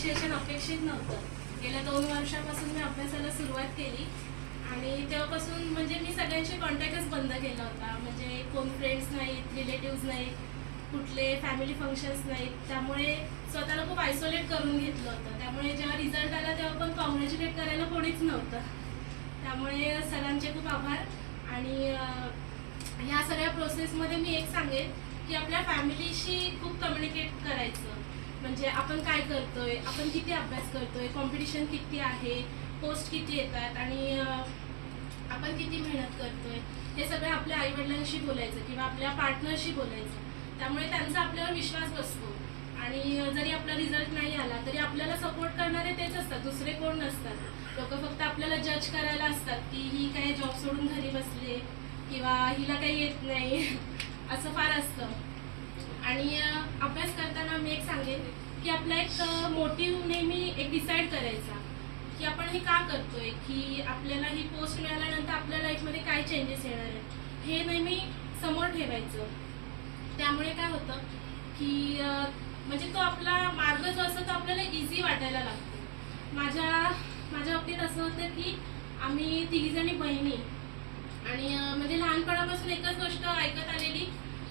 Appreciation अपेक्षित नव्हतं. गेल्या 2 वर्षापासून मी अभ्यासाला सुरुवात केली आणि तेव्हापासून म्हणजे मी सगळ्यांशी कॉन्टॅक्टच बंद केला होता. म्हणजे कोण फ्रेंड्स नाहीत, रिलेटिव्स नाहीत, कुठले फॅमिली फंक्शन्स नाहीत. त्यामुळे स्वतःला खूप आयसोलेट करून घेतलं होतं. त्यामुळे जेव्हा रिझल्ट आला तेव्हा पण कॉंग्रॅच्युलेट करायला कोणीच नव्हतं. त्यामुळे सरांचे खूप आभार. आणि ह्या सगळ्या प्रोसेसमध्ये मी एक सांगेन की आपल्या फॅमिलीशी खूप कम्युनिकेट करायचं. म्हणजे आपण काय करतोय, आपण किती अभ्यास करतोय, कॉम्पिटिशन किती आहे, पोस्ट किती येतात आणि आपण किती मेहनत करतोय, हे सगळं आपल्या आईवडिलांशी बोलायचं किंवा आपल्या पार्टनरशी बोलायचं. त्यामुळे त्यांचा आपल्यावर विश्वास बसतो आणि जरी आपला रिझल्ट नाही आला तरी आपल्याला सपोर्ट करणारे तेच असतात, दुसरे कोण नसतात. लोक फक्त आपल्याला जज करायला असतात की ही काय जॉब सोडून घरी बसले किंवा हिला काही येत नाही असं फार असतं. आणि अभ्यास करताना मी एक सांगेन की आपला एक मोटिव्ह नेहमी एक डिसाईड करायचा की आपण हे का करतोय, की आपल्याला ही पोस्ट मिळाल्यानंतर आपल्या लाईफमध्ये काय चेंजेस येणार आहेत हे नेहमी समोर ठेवायचं. त्यामुळे काय होतं की म्हणजे तो आपला मार्ग जो असतो तो आपल्याला इझी वाटायला लागतो. माझ्या बाबतीत असं होतं की आम्ही तिघीजणी बहिणी आणि म्हणजे लहानपणापासून एकच गोष्ट ऐकत आलेली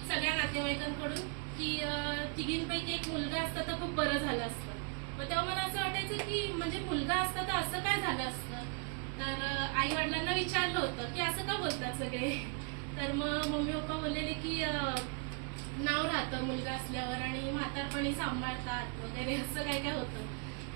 सगळ्या नातेवाईकांकडून की तिघींपैकी एक मुलगा असता तर खूप बरं झालं असतं. मग तेव्हा मला असं वाटायचं की म्हणजे मुलगा असता तर असं काय झालं असतं. तर आई वडिलांना विचारलं होतं की असं का बोलतात सगळे. तर मग मम्मी पप्पा बोललेले की नाव राहतं मुलगा असल्यावर आणि म्हातारपणी सांभाळतात वगैरे असं काय काय होतं.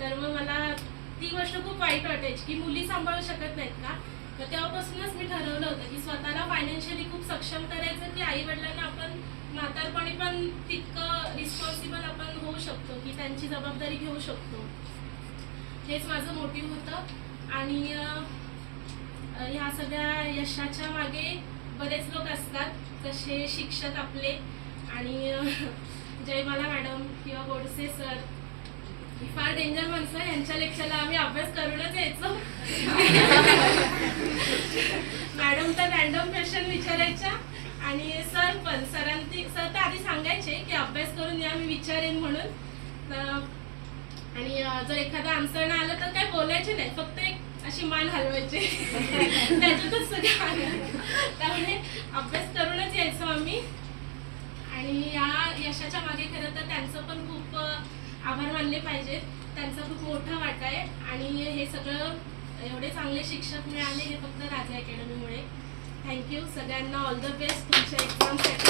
तर मग मला ती गोष्ट खूप वाईट वाटायची की मुली सांभाळू शकत नाहीत का. तर तेव्हापासूनच मी ठरवलं होतं की स्वतःला फायनान्शियली खूप सक्षम करायचं की आई वडिलांना आपण म्हातारपणी पण तितकं रिस्पॉन्सिबल आपण होऊ शकतो की त्यांची जबाबदारी घेऊ शकतो. हेच माझं मोटिव्ह होतं. आणि ह्या सगळ्या यशाच्या मागे बरेच लोक असतात, जसे शिक्षक आपले आणि जयमाला मॅडम किंवा गोडसे सर, फार डेंजर माणसं. यांच्या लेक्चरला आम्ही अभ्यास करूनच यायचो. मॅडम तर रॅन्डम क्वेश्चन विचारायच्या आणि सर सर तर आधी सांगायचे की अभ्यास करून या, मी विचारेन म्हणून. आणि जर एखादा आन्सर नाही आलं तर काय बोलायचे नाही, फक्त एक अशी मान हलवायचे. त्याच्यातच सगळं आलं. त्यामुळे अभ्यास करूनच यायचो आम्ही. आणि या यशाच्या मागे खरं तर त्यांचं पण खूप आभार मानले पाहिजेत. त्यांचा खूप मोठा वाटा आहे. आणि हे सगळं एवढे चांगले शिक्षक मिळाले हे फक्त राजा अकॅडमीमुळे. थँक्यू. सगळ्यांना ऑल द बेस्ट तुमच्या एक्झामसाठी.